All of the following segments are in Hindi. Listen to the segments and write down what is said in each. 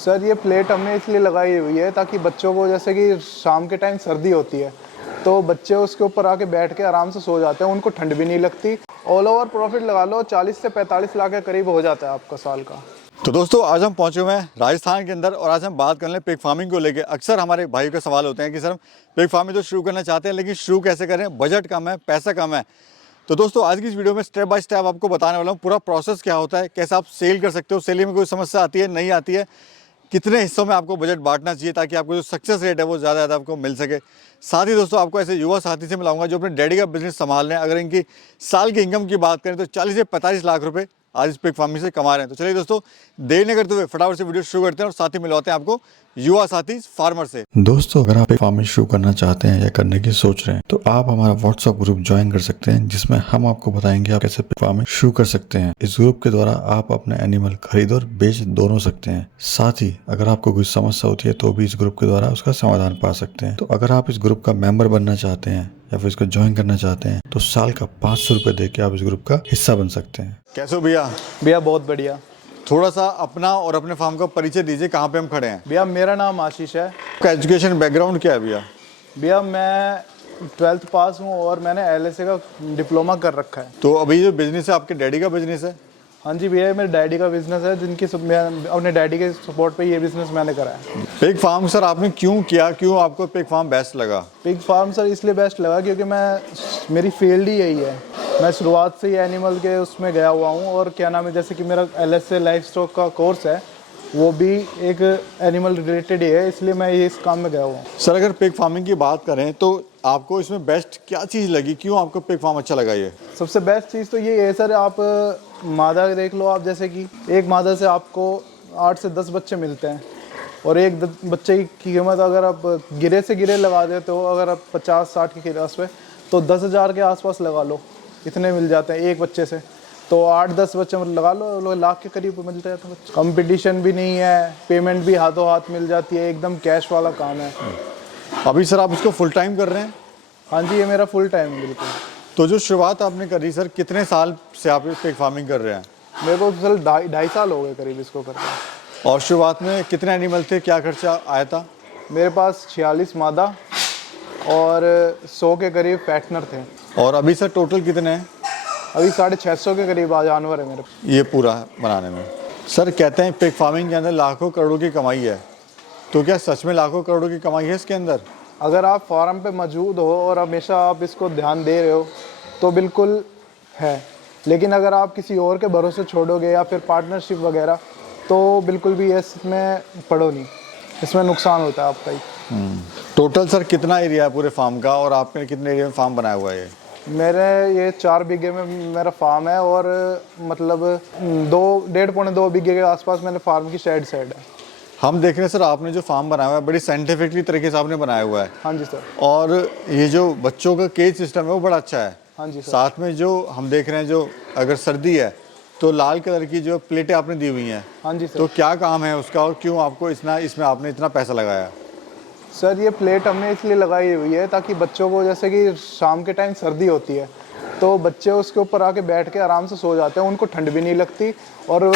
सर ये प्लेट हमने इसलिए लगाई हुई है ताकि बच्चों को, जैसे कि शाम के टाइम सर्दी होती है तो बच्चे उसके ऊपर आके बैठ के आराम से सो जाते हैं, उनको ठंड भी नहीं लगती। ऑल ओवर प्रॉफिट लगा लो 40 से 45 लाख के करीब हो जाता है आपका साल का। तो दोस्तों आज हम पहुंचे हुए हैं राजस्थान के अंदर और आज हम बात कर रहे हैं पिग फार्मिंग को लेके। अक्सर हमारे भाइयों के सवाल होते हैं कि सर पिग फार्मिंग तो शुरू करना चाहते हैं लेकिन शुरू कैसे करें, बजट कम है, पैसा कम है। तो दोस्तों आज की इस वीडियो में स्टेप बाय स्टेप आपको बताने वाला हूँ पूरा प्रोसेस क्या होता है, कैसे आप सेल कर सकते हो, सेलिंग में कोई समस्या आती है नहीं आती है, कितने हिस्सों में आपको बजट बांटना चाहिए ताकि आपको जो सक्सेस रेट है वो ज़्यादा आपको मिल सके। साथ ही दोस्तों आपको ऐसे युवा साथी से मिलाऊंगा जो अपने डैडी का बिजनेस संभाल रहे हैं। अगर इनकी साल की इनकम की बात करें तो 40 से 45 लाख रुपए आज इस पिग फार्मिंग से कमा रहे हैं। तो चलिए दोस्तों देर नहीं करते हुए फटाफट से वीडियो शुरू करते हैं और साथ ही मिलवाते हैं आपको युवा साथी फार्मर से। दोस्तों अगर आप पिग फार्मिंग शुरू करना चाहते हैं या करने की सोच रहे हैं तो आप हमारा व्हाट्सएप ग्रुप ज्वाइन कर सकते हैं जिसमें हम आपको बताएंगे आप कैसे पिग फार्मिंग शुरू कर सकते हैं। इस ग्रुप के द्वारा आप अपने एनिमल खरीद और बेच दोनों सकते हैं। साथ ही अगर आपको कोई समस्या होती है तो भी इस ग्रुप के द्वारा उसका समाधान पा सकते हैं। तो अगर आप इस ग्रुप का मेंबर बनना चाहते हैं या फिर इसको ज्वाइन करना चाहते हैं तो साल का 500 रुपए दे के आप इस ग्रुप का हिस्सा बन सकते हैं। कैसे हो भैया? भैया बहुत बढ़िया। थोड़ा सा अपना और अपने फार्म का परिचय दीजिए, कहाँ पे हम खड़े हैं? भैया मेरा नाम आशीष है। आपका एजुकेशन बैकग्राउंड क्या है भैया? भैया मैं 12th पास हूँ और मैंने LSA का डिप्लोमा कर रखा है। तो अभी जो बिजनेस है आपके डैडी का बिजनेस है? हाँ जी भैया, मेरे डैडी का बिजनेस है जिनकी मैं अपने डैडी के सपोर्ट पे ये बिजनेस मैंने करा है। पिग फार्म सर आपने क्यों किया, क्यों आपको पिग फार्म बेस्ट लगा? पिग फार्म सर इसलिए बेस्ट लगा क्योंकि मेरी फील्ड ही यही है। मैं शुरुआत से ही एनिमल के उसमें गया हुआ हूँ और क्या नाम है, जैसे कि मेरा LSA लाइफ स्टॉक का कोर्स है वो भी एक एनिमल रिलेटेड ही है, इसलिए मैं इस काम में गया हुआ हूँ। सर अगर पिग फार्मिंग की बात करें तो आपको इसमें बेस्ट क्या चीज़ लगी, क्यों आपको पिग फार्म अच्छा लगा? ये सबसे बेस्ट चीज़ तो ये है सर, आप मादा देख लो आप, जैसे कि एक मादा से आपको 8 से 10 बच्चे मिलते हैं और एक बच्चे की कीमत अगर आप गिरे से गिरे लगा देते हो, अगर आप 50-60 के आस पे तो 10,000 के आसपास लगा लो, इतने मिल जाते हैं एक बच्चे से। तो 8-10 बच्चे मतलब लगा लो लाख के करीब मिलते हैं। तो कंपटीशन भी नहीं है, पेमेंट भी हाथों हाथ मिल जाती है, एकदम कैश वाला काम है। अभी सर आप इसको फुल टाइम कर रहे हैं? हाँ जी, ये मेरा फुल टाइम है बिल्कुल। तो जो शुरुआत आपने करी सर, कितने साल से आप पिग फार्मिंग कर रहे हैं? मेरे को सर 2.5 साल हो गए करीब इसको करते। और शुरुआत में कितने एनिमल थे, क्या खर्चा आया था? मेरे पास 46 मादा और 100 के करीब फैटनर थे। और अभी सर टोटल कितने हैं? अभी 650 के करीब जानवर है मेरे पास। ये पूरा बनाने में सर कहते हैं पिग फार्मिंग के अंदर लाखों करोड़ों की कमाई है, तो क्या सच में लाखों करोड़ों की कमाई है इसके अंदर? अगर आप फार्म पे मौजूद हो और हमेशा आप इसको ध्यान दे रहे हो तो बिल्कुल है, लेकिन अगर आप किसी और के भरोसे छोड़ोगे या फिर पार्टनरशिप वगैरह तो बिल्कुल भी इसमें पड़ो नहीं, इसमें नुकसान होता है आपका ही। टोटल सर कितना एरिया है पूरे फार्म का और आपने कितने एरिया में फार्म बनाया हुआ है? मेरे ये 4 बीघे में मेरा फार्म है और मतलब 2.5-2 बीघे के आसपास मैंने फार्म की साइड है। हम देख रहे हैं सर आपने जो फार्म बनाया हुआ है बड़ी साइंटिफिकली तरीके से आपने बनाया हुआ है। हाँ जी सर। और ये जो बच्चों का केज सिस्टम है वो बड़ा अच्छा है। हाँ जी सर। साथ में जो हम देख रहे हैं जो अगर सर्दी है तो लाल कलर की जो प्लेटें आपने दी हुई हैं। हाँ जी सर। तो क्या काम है उसका और क्यों आपको इसमें आपने इतना पैसा लगाया? सर ये प्लेट हमने इसलिए लगाई हुई है ताकि बच्चों को, जैसे कि शाम के टाइम सर्दी होती है तो बच्चे उसके ऊपर आके बैठ के आराम से सो जाते हैं, उनको ठंड भी नहीं लगती और वो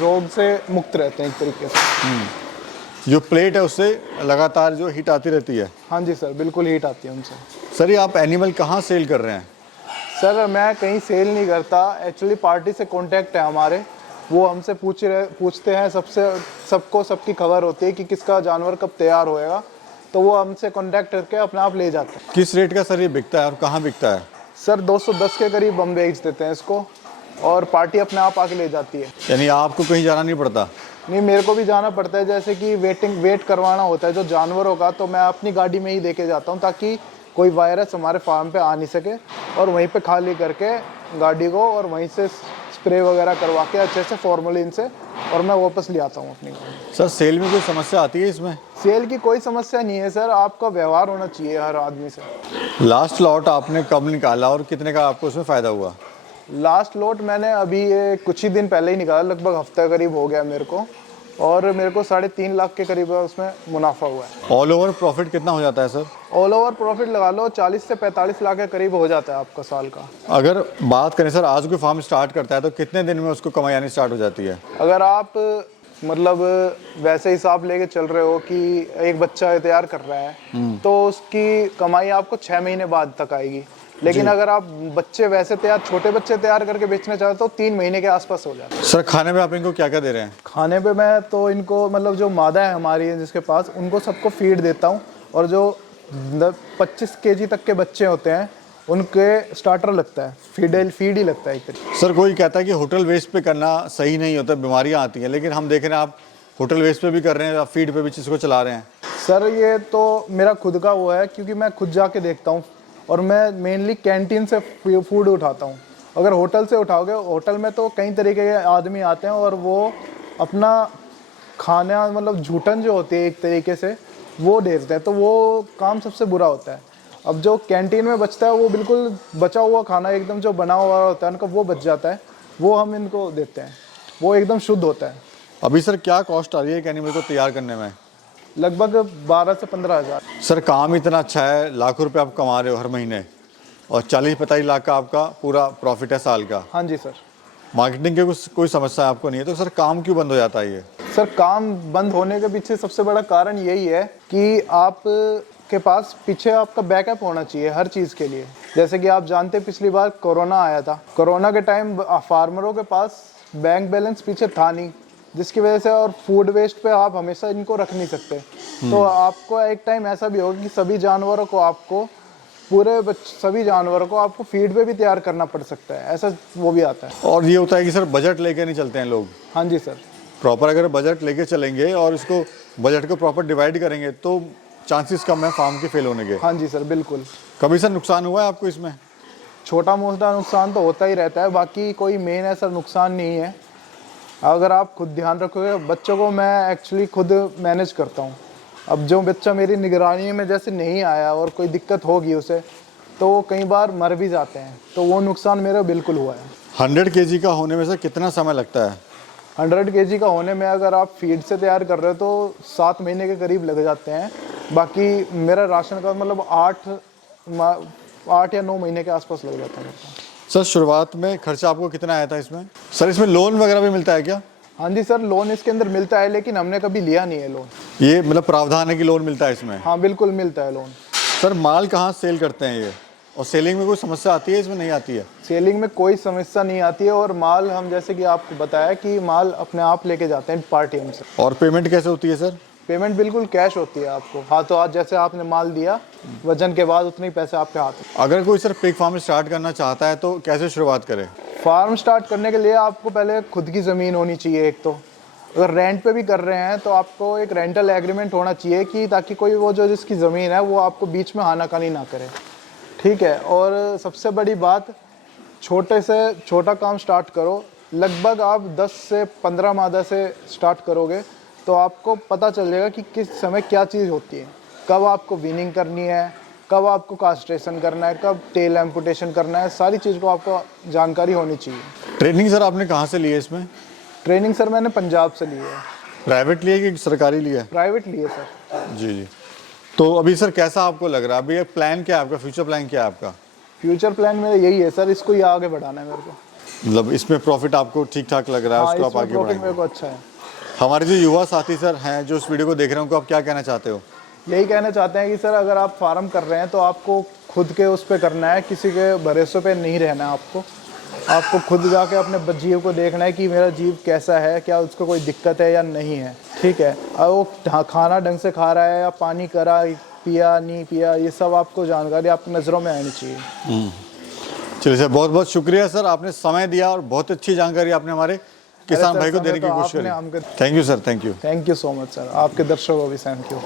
रोग से मुक्त रहते हैं एक तरीके से। जो प्लेट है उससे लगातार जो हीट आती रहती है? हाँ जी सर, बिल्कुल हीट आती है उनसे। सर ये आप एनिमल कहाँ सेल कर रहे हैं? सर मैं कहीं सेल नहीं करता, एक्चुअली पार्टी से कांटेक्ट है हमारे, वो हमसे पूछते हैं, सबको सबकी खबर होती है कि किसका जानवर कब तैयार होएगा, तो वो हमसे कांटेक्ट करके अपने आप ले जाते हैं। किस रेट का सर ये बिकता है और कहाँ बिकता है? सर 210 के करीब हम बेच देते हैं इसको और पार्टी अपने आप आके ले जाती है। यानी आपको कहीं जाना नहीं पड़ता? नहीं, मेरे को भी जाना पड़ता है, जैसे कि वेट करवाना होता है जो जानवरों का, तो मैं अपनी गाड़ी में ही देके जाता हूँ ताकि कोई वायरस हमारे फार्म पे आ नहीं सके, और वहीं पे खाली करके गाड़ी को और वहीं से स्प्रे वगैरह करवा के अच्छे से फॉर्मलिन से और मैं वापस ले आता हूँ अपनी गाड़ी। सर सेल में कोई समस्या आती है इसमें? सेल की कोई समस्या नहीं है सर, आपका व्यवहार होना चाहिए हर आदमी से। लास्ट लॉट आपने कब निकाला और कितने का आपको उसमें फ़ायदा हुआ? लास्ट लॉट मैंने अभी ये कुछ ही दिन पहले ही निकाला, लगभग हफ्ते करीब हो गया मेरे को, और मेरे को 3.5 लाख के करीब उसमें मुनाफा हुआ है। ऑल ओवर प्रॉफिट कितना हो जाता है सर? ऑल ओवर प्रॉफिट लगा लो 40 से 45 लाख के करीब हो जाता है आपका साल का। अगर बात करें सर आज कोई फार्म स्टार्ट करता है तो कितने दिन में उसको कमाई आनी स्टार्ट हो जाती है? अगर आप मतलब वैसे हिसाब लेके चल रहे हो कि एक बच्चा तैयार कर रहा है तो उसकी कमाई आपको 6 महीने बाद तक आएगी, लेकिन अगर आप बच्चे वैसे छोटे बच्चे तैयार करके बेचना चाहते तो 3 महीने के आसपास हो जाता है। सर खाने में आप इनको क्या क्या दे रहे हैं? खाने पे मैं तो इनको मतलब जो मादा है हमारी जिसके पास, उनको सबको फीड देता हूँ, और जो 25 kg तक के बच्चे होते हैं उनके स्टार्टर लगता है, फीड ही लगता है एक तरीके। सर कोई कहता है कि होटल वेस्ट पे करना सही नहीं होता, बीमारियां आती हैं, लेकिन हम देख रहे हैं आप होटल वेस्ट पे भी कर रहे हैं, आप फीड पे भी चीज़ को चला रहे हैं। सर ये तो मेरा खुद का वो है, क्योंकि मैं खुद जाके देखता हूँ और मैं मेनली कैंटीन से फूड उठाता हूँ। अगर होटल से उठाओगे, होटल में तो कई तरीके के आदमी आते हैं और वो अपना खाना मतलब झूठन जो होती है एक तरीके से वो दे देते हैं, तो वो काम सबसे बुरा होता है। अब जो कैंटीन में बचता है वो बिल्कुल बचा हुआ खाना एकदम जो बना हुआ होता है उनका वो बच जाता है, वो हम इनको देते हैं, वो एकदम शुद्ध होता है। अभी सर क्या कॉस्ट आ रही है एक एनिमल को तैयार करने में? लगभग 12 से 15 हज़ार। सर काम इतना अच्छा है, लाखों रुपए आप कमा रहे हो हर महीने और 40-45 लाख का आपका पूरा प्रॉफिट है साल का। हाँ जी सर। मार्केटिंग के कोई समस्या आपको नहीं है, तो सर काम क्यों बंद हो जाता है ये? सर काम बंद होने के पीछे सबसे बड़ा कारण यही है कि आप के पास पीछे आपका बैकअप होना चाहिए हर चीज़ के लिए। जैसे कि आप जानते हैं पिछली बार कोरोना आया था, कोरोना के टाइम फार्मरों के पास बैंक बैलेंस पीछे था नहीं, जिसकी वजह से और फूड वेस्ट पे आप हमेशा इनको रख नहीं सकते। तो आपको एक टाइम ऐसा भी होगा कि सभी जानवरों को आपको सभी जानवरों को आपको फीड पे भी तैयार करना पड़ सकता है, ऐसा वो भी आता है। और ये होता है कि सर बजट लेके नहीं चलते हैं लोग। हाँ जी सर। प्रॉपर अगर बजट लेके चलेंगे और इसको बजट को प्रॉपर डिवाइड करेंगे तो चांसेस कम है फार्म के फेल होने के। हाँ जी सर बिल्कुल। कभी सर नुकसान हुआ है आपको इसमें? छोटा मोटा नुकसान तो होता ही रहता है, बाकी कोई मेन ऐसा नुकसान नहीं है। अगर आप खुद ध्यान रखोगे, बच्चों को मैं एक्चुअली खुद मैनेज करता हूँ। अब जो बच्चा मेरी निगरानी में जैसे नहीं आया और कोई दिक्कत होगी उसे, तो वो कई बार मर भी जाते हैं, तो वो नुकसान मेरा बिल्कुल हुआ है। 100 kg का होने में सर कितना समय लगता है? 100 kg का होने में अगर आप फीड से तैयार कर रहे हो तो 7 महीने के करीब लग जाते हैं। बाकी मेरा राशन का मतलब 8 या 9 महीने के आसपास लग जाता है। सर शुरुआत में खर्चा आपको कितना आया था इसमें? सर इसमें लोन वगैरह भी मिलता है क्या? हाँ जी सर, लोन इसके अंदर मिलता है, लेकिन हमने कभी लिया नहीं है लोन। ये मतलब प्रावधान है कि लोन मिलता है इसमें? हाँ बिल्कुल मिलता है लोन। सर माल कहाँ सेल करते हैं ये, और सेलिंग में कोई समस्या आती है इसमें? नहीं आती है सेलिंग में कोई समस्या नहीं आती है, और माल हम जैसे कि आपको बताया कि माल अपने आप लेके जाते हैं पार्टी से। और पेमेंट कैसे होती है सर? पेमेंट बिल्कुल कैश होती है आपको, हाथों हाथ जैसे आपने माल दिया वजन के बाद उतने ही पैसे आपके हाथ में। अगर कोई सर पिग फार्म स्टार्ट करना चाहता है तो कैसे शुरुआत करे? फार्म स्टार्ट करने के लिए आपको पहले खुद की ज़मीन होनी चाहिए एक तो। अगर रेंट पे भी कर रहे हैं तो आपको एक रेंटल एग्रीमेंट होना चाहिए कि ताकि कोई वो जो जिसकी ज़मीन है वो आपको बीच में आनाकानी ना करे, ठीक है। और सबसे बड़ी बात, छोटे से छोटा काम स्टार्ट करो। लगभग आप 10 से 15 मादा से स्टार्ट करोगे तो आपको पता चल जाएगा कि किस समय क्या चीज़ होती है, कब आपको वीनिंग करनी है, कब आपको कास्ट्रेशन करना है, कब टेल एम्पुटेशन करना है, सारी चीज़ को आपको जानकारी होनी चाहिए। ट्रेनिंग सर आपने कहाँ से ली है इसमें? ट्रेनिंग सर मैंने पंजाब से ली है। प्राइवेट ली है कि सरकारी ली है? प्राइवेट ली है सर। जी जी। तो अभी सर कैसा आपको लग रहा है, अभी प्लान क्या है आपका, फ्यूचर प्लान क्या है आपका? फ्यूचर प्लान मेरा यही है सर, इसको ही आगे बढ़ाना है मेरे को। मतलब इसमें प्रॉफिट आपको ठीक ठाक लग रहा है? हाँ, उसको आप इसमें आगे प्रॉफिट बढ़ाएंगे? मेरे को अच्छा है। हमारे जो युवा साथी सर हैं जो इस वीडियो को देख रहे हैं उनको आप क्या कहना चाहते हो? यही कहना चाहते हैं कि सर अगर आप फार्म कर रहे हैं तो आपको खुद के उस पर करना है, किसी के भरोसे पे नहीं रहना है। आपको खुद जाके अपने जीव को देखना है कि मेरा जीव कैसा है, क्या उसको कोई दिक्कत है या नहीं है, ठीक है। और वो खाना ढंग से खा रहा है या पानी करा पिया नहीं पिया, ये सब आपको जानकारी आपकी नज़रों में आनी चाहिए। चलिए सर, बहुत बहुत शुक्रिया सर, आपने समय दिया और बहुत अच्छी जानकारी आपने हमारे किसान भाई को देने की कोशिश करी। Thank you sir, thank you. Thank you so much sir, आपके दर्शकों को भी थैंक यू।